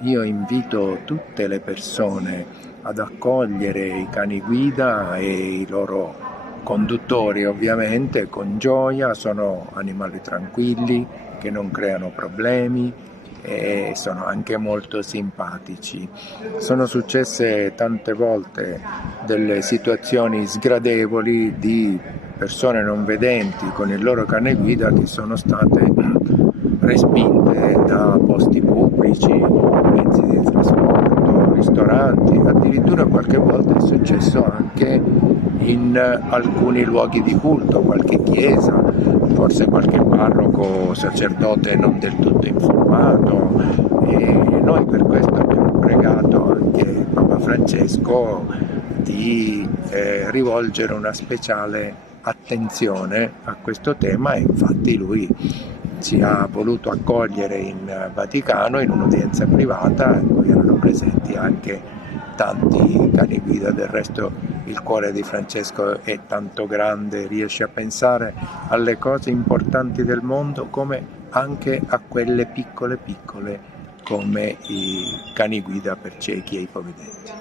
io invito tutte le persone ad accogliere i cani guida e i loro conduttori ovviamente con gioia. Sono animali tranquilli che non creano problemi e sono anche molto simpatici. Sono successe tante volte delle situazioni sgradevoli di persone non vedenti con il loro cane guida che sono state respinte da posti pubblici, mezzi di trasporto, ristoranti, addirittura qualche volta è successo anche in alcuni luoghi di culto, qualche chiesa, forse qualche parroco o sacerdote non del tutto informato, e noi per questo abbiamo pregato anche Papa Francesco di rivolgere una speciale attenzione a questo tema, e infatti lui ci ha voluto accogliere in Vaticano in un'udienza privata in cui erano presenti anche tanti cani guida. Del resto il cuore di Francesco è tanto grande, riesce a pensare alle cose importanti del mondo come anche a quelle piccole piccole come i cani guida per ciechi e ipovedenti.